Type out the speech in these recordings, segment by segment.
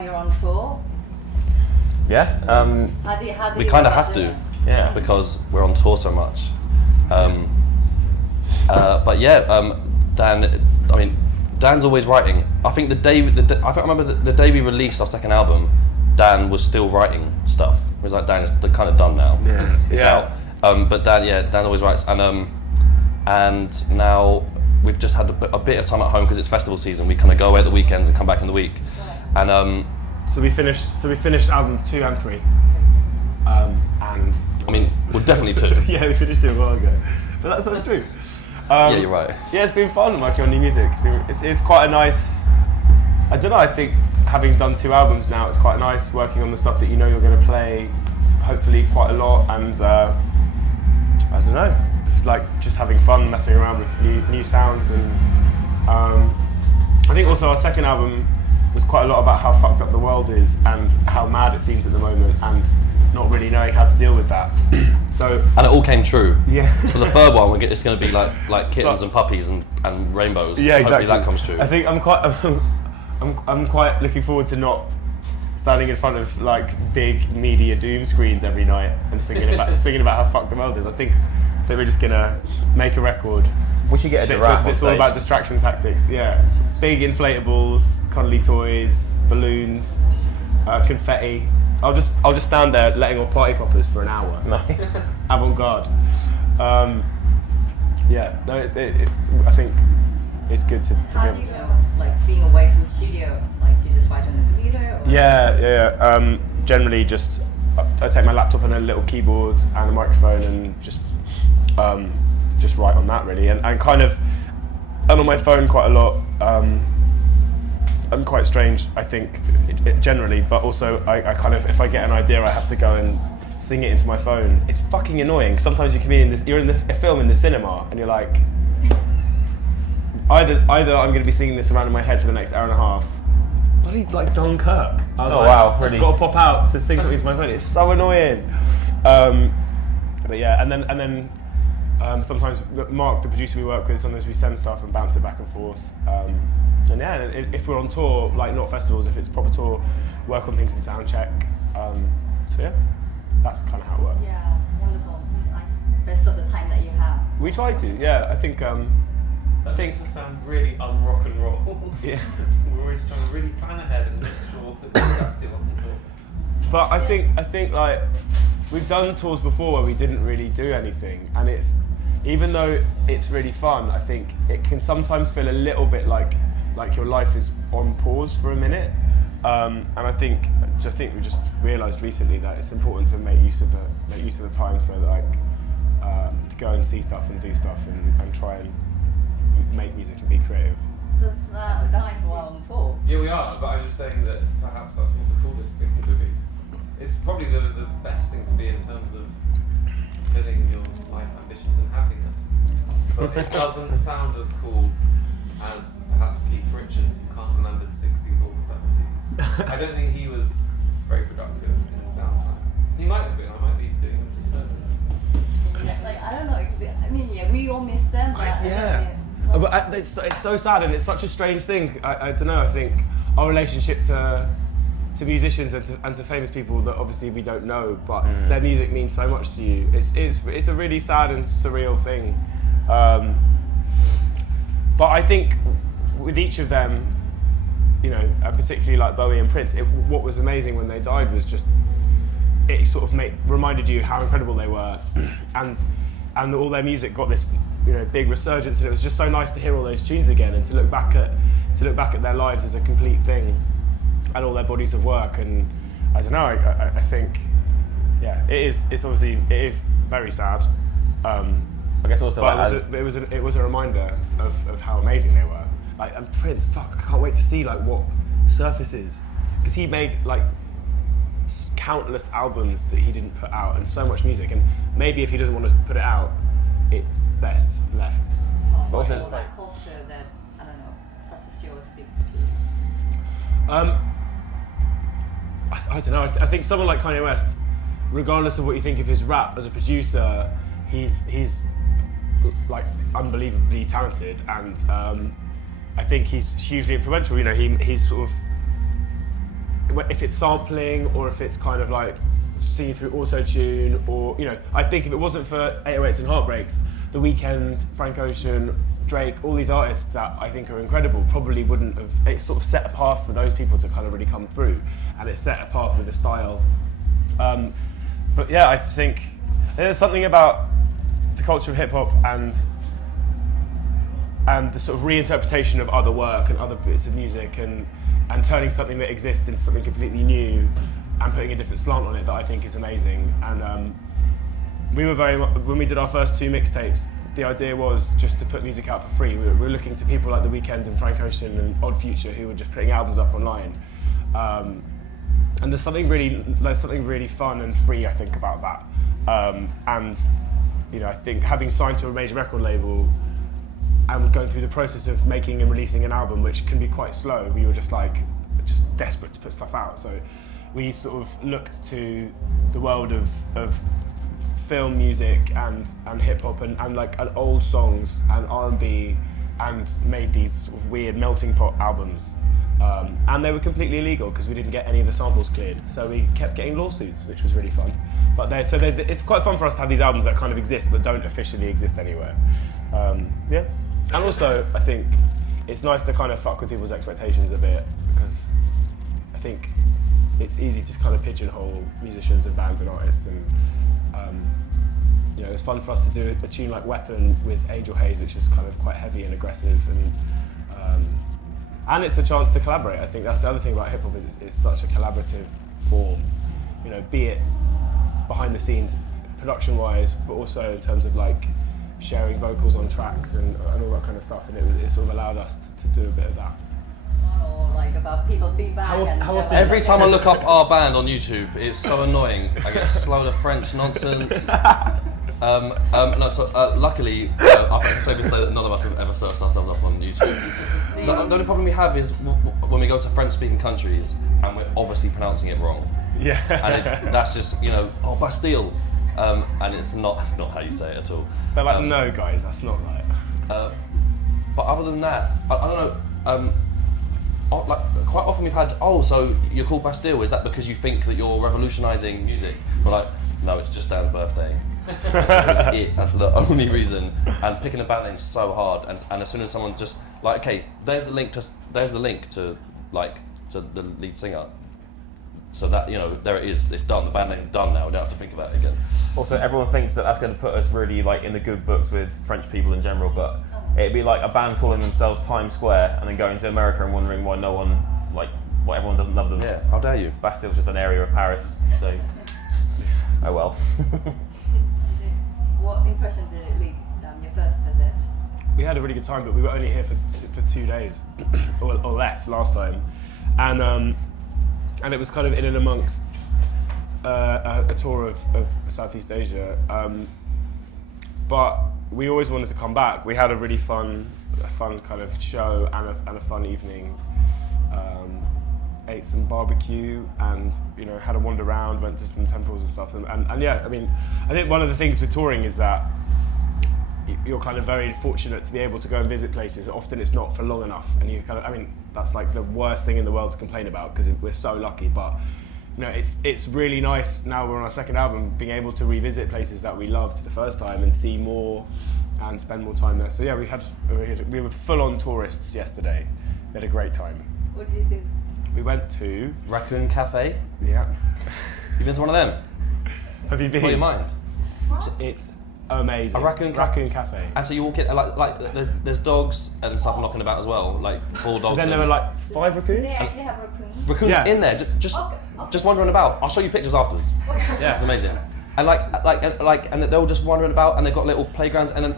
You're on tour. Yeah, How do we you kind of go about have doing to, it? yeah, because we're on tour so much. But yeah, Dan's always writing. I think I remember the day we released our second album, Dan was still writing stuff. It was like, Dan, it's kind of done now. Yeah. It's out. But Dan always writes, and now we've just had a bit of time at home because it's festival season. We kind of go away at the weekends and come back in the week. Right. And So we finished album 2 and 3. And I mean, well, definitely 2. yeah, we finished it a while ago. But that's true. Yeah, you're right. Yeah, it's been fun working on new music. It's quite a nice. I don't know. I think having done 2 albums now, it's quite nice working on the stuff that you know you're going to play, hopefully quite a lot, and I don't know, like just having fun messing around with new sounds, and I think also our second album was quite a lot about how fucked up the world is and how mad it seems at the moment, and not really knowing how to deal with that. So And it all came true. yeah. So the third one, it's going to be like kittens and puppies and rainbows. Yeah, Hopefully exactly. that comes true. I think I'm quite looking forward to not standing in front of like big media doom screens every night and singing about how fucked the world is. I think that we're just gonna make a record. We should get a giraffe on It's all stage. about distraction tactics. Yeah, big inflatables, cuddly toys, balloons, confetti. I'll just stand there letting off party poppers for an hour. Nice. Avant-garde. Yeah, no, I think it's good to How be do able you to. go, like being away from the studio? Like, do you just write on the computer? Or? Yeah. Generally, just I take my laptop and a little keyboard and a microphone and just write on that really, and kind of, and on my phone quite a lot. I'm quite strange, I think, generally, but also I kind of, if I get an idea, I have to go and sing it into my phone. It's fucking annoying. Sometimes you can be you're in a film in the cinema, and you're like, either I'm going to be singing this around in my head for the next hour and a half. Bloody like Dunkirk. I was Oh, like, wow, really? I've got to pop out to sing something to my phone. It's so annoying. But yeah, and then sometimes Mark, the producer we work with, sometimes we send stuff and bounce it back and forth. And yeah, if we're on tour, like not festivals, if it's proper tour, work on things in sound check. So yeah, that's kind of how it works. Yeah, wonderful. It's nice. Best of the time that you have. We try to, yeah. I think. That makes us sound really un-rock and roll. Yeah. We're always trying to really plan ahead and make sure that we're productive on the tour. But I think like we've done tours before where we didn't really do anything, and it's, even though it's really fun, I think it can sometimes feel a little bit like your life is on pause for a minute. And I think we just realised recently that it's important to make use of the time, so that like to go and see stuff and do stuff and try and make music and be creative. That's nice while on tour. Yeah, we are, but I'm just saying that perhaps that's not the coolest thing to be. It's probably the best thing to be in terms of fulfilling your life ambitions and happiness. But it doesn't sound as cool as perhaps Keith Richards, who can't remember the 60s or the 70s. I don't think he was very productive in his downtime. He might have been, I might be doing him a disservice. Yeah, like, I don't know. It could be, I mean, yeah, we all miss them. But Yeah. But it's so sad, and it's such a strange thing. I don't know. I think our relationship to musicians and to famous people that obviously we don't know, but their music means so much to you. It's a really sad and surreal thing. But I think with each of them, you know, and particularly like Bowie and Prince, what was amazing when they died was just it sort of reminded you how incredible they were, and all their music got this, you know, big resurgence, and it was just so nice to hear all those tunes again and to look back at their lives as a complete thing and all their bodies of work. And I don't know, I think, yeah, it's very sad. I guess also But like it was a reminder of how amazing they were. Like, and Prince, fuck, I can't wait to see like what Surfaces, because he made like countless albums that he didn't put out and so much music, and maybe if he doesn't want to put it out, it's best left. But also all just that culture that, I don't know, touches you or speaks to you. I don't know. I think someone like Kanye West, regardless of what you think of his rap as a producer, he's like unbelievably talented, and I think he's hugely influential. You know, he's sort of if it's sampling or if it's kind of like singing through auto-tune, or I think if it wasn't for 808s and Heartbreaks, The Weeknd, Frank Ocean, Drake, all these artists that I think are incredible probably wouldn't have. It sort of set a path for those people to kind of really come through, and it set a path with the style. But yeah, I think there's something about the culture of hip hop and the sort of reinterpretation of other work and other bits of music and turning something that exists into something completely new and putting a different slant on it that I think is amazing. And we were when we did our first 2 mixtapes, the idea was just to put music out for free. We were looking to people like The Weeknd and Frank Ocean and Odd Future who were just putting albums up online. And there's something really fun and free, I think, about that. And I think having signed to a major record label and going through the process of making and releasing an album, which can be quite slow, we were just desperate to put stuff out. So we sort of looked to the world of film music and hip hop and old songs and R&B and made these sort of weird melting pot albums. And they were completely illegal because we didn't get any of the samples cleared. So we kept getting lawsuits, which was really fun. But it's quite fun for us to have these albums that kind of exist but don't officially exist anywhere. Yeah. And also, I think it's nice to kind of fuck with people's expectations a bit, because I think it's easy to kind of pigeonhole musicians and bands and artists. And it's fun for us to do a tune like Weapon with Angel Hayes, which is kind of quite heavy and aggressive, and it's a chance to collaborate. I think that's the other thing about hip hop, is it's such a collaborative form, be it behind the scenes, production wise, but also in terms of sharing vocals on tracks and all that kind of stuff. And it sort of allowed us to do a bit of that. Or about people's feedback. How often? Every time I look up our band on YouTube, it's so annoying. I get a load of French nonsense. Luckily, I can safely say that none of us have ever searched ourselves up on YouTube. The only problem we have is when we go to French-speaking countries and we're obviously pronouncing it wrong. Yeah. And that's just, bastille. And it's not how you say it at all. They're no guys, that's not right. But other than that, I don't know, quite often we've had, so you're called Bastille, is that because you think that you're revolutionising music? We're no, it's just Dan's birthday. That's the only reason. And picking a band name is so hard, and as soon as someone just okay, there's the link to the lead singer. So that, there it is, it's done, the band name's done now, we don't have to think about it again. Also, everyone thinks that that's going to put us really in the good books with French people in general, but it'd be like a band calling themselves Times Square and then going to America and wondering why no one, why everyone doesn't love them. Yeah, how dare you. Bastille's just an area of Paris, so, oh well. What impression did it leave your first visit? We had a really good time, but we were only here for 2 days, or less last time. And it was kind of in and amongst a tour of Southeast Asia. But we always wanted to come back. We had a really fun kind of show and a fun evening. Ate some barbecue and had a wander around, went to some temples and stuff. And yeah, I think one of the things with touring is that you're kind of very fortunate to be able to go and visit places. Often it's not for long enough, and you kind of, that's the worst thing in the world to complain about because we're so lucky. But it's really nice now we're on our second album, being able to revisit places that we loved the first time and see more and spend more time there. So yeah, we were full-on tourists yesterday. We had a great time. What did you do? We went to Raccoon Cafe. Yeah. You've been to one of them? Have you been? Blow your mind. What? It's amazing. A raccoon cafe. And so you walk in, there's dogs and stuff knocking about, as well, bulldogs. Then there were 5 raccoons. Do they actually have raccoons? Raccoons Yeah. in there, just wandering about. I'll show you pictures afterwards. Yeah. It's amazing. And and they're all just wandering about, and they've got little playgrounds, and then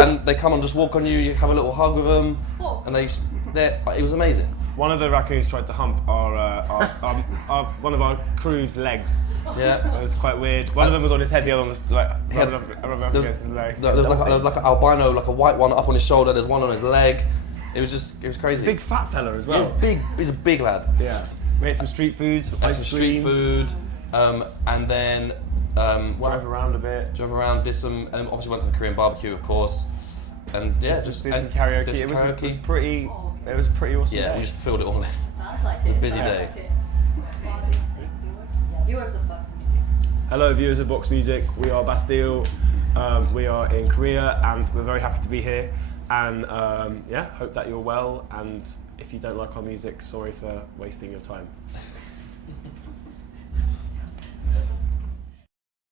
and they come and just walk on you. You have a little hug with them, and it was amazing. One of the raccoons tried to hump our one of our crew's legs. Yeah. It was quite weird. One of them was on his head, the other one was rubbing up against his leg. There was like an albino, a white one up on his shoulder. There's one on his leg. It was crazy. Big fat fella as well. He's a big lad. Yeah. We ate some street food, Some street food, and then drove around a bit. Drove around, did some, obviously went to the Korean barbecue, of course, and yeah, did some karaoke. Did some It was karaoke. pretty awesome. Yeah, day. we just filled it all in. Sounds like It's it. a busy Sounds day. like it. Viewers of Box Music. Hello, viewers of Box Music. We are Bastille. We are in Korea, and we're very happy to be here. And yeah, hope that you're well. And if you don't like our music, sorry for wasting your time.